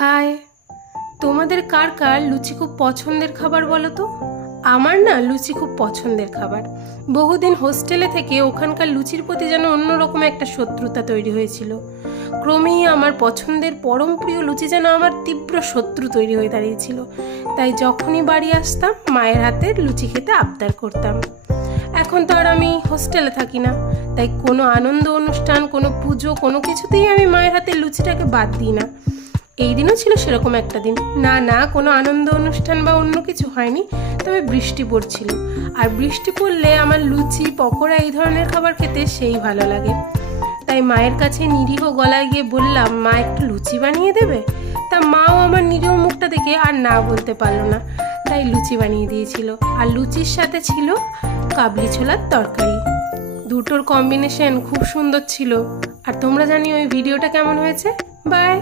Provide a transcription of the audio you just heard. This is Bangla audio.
হাই, তোমাদের কার কার লুচি খুব পছন্দের খাবার বলো তো? আমার না লুচি খুব পছন্দের খাবার। বহুদিন হোস্টেলে থেকে ওখানকার লুচির প্রতি যেন অন্যরকম একটা শত্রুতা তৈরি হয়েছিল। ক্রমেই আমার পছন্দের পরম প্রিয় লুচি যেন আমার তীব্র শত্রু তৈরি হয়ে দাঁড়িয়েছিল। তাই যখনই বাড়ি আসতাম মায়ের হাতের লুচি খেতে আবদার করতাম। এখন তো আর আমি হোস্টেলে থাকি না, তাই কোনো আনন্দ অনুষ্ঠান, কোনো পুজো, কোনো কিছুতেই আমি মায়ের হাতের লুচিটাকে বাদ দিই না। এই দিনও ছিল সেরকম একটা দিন। না কোনো আনন্দ অনুষ্ঠান বা অন্য কিছু হয়নি, তবে বৃষ্টি পড়ছিল। আর বৃষ্টি পড়লে আমার লুচি, পকোড়া এই ধরনের খাবার খেতে সেই ভালো লাগে। তাই মায়ের কাছে নিরীহ গলায় গিয়ে বললাম, মা একটু লুচি বানিয়ে দেবে? তা মাও আমার নিরীহ মুখটা দেখে আর না বলতে পারলো না, তাই লুচি বানিয়ে দিয়েছিল। আর লুচির সাথে ছিল কাবলি ছোলার তরকারি। দুটোর কম্বিনেশন খুব সুন্দর ছিল। আর তোমরা জানিও ওই ভিডিওটা কেমন হয়েছে। বাই।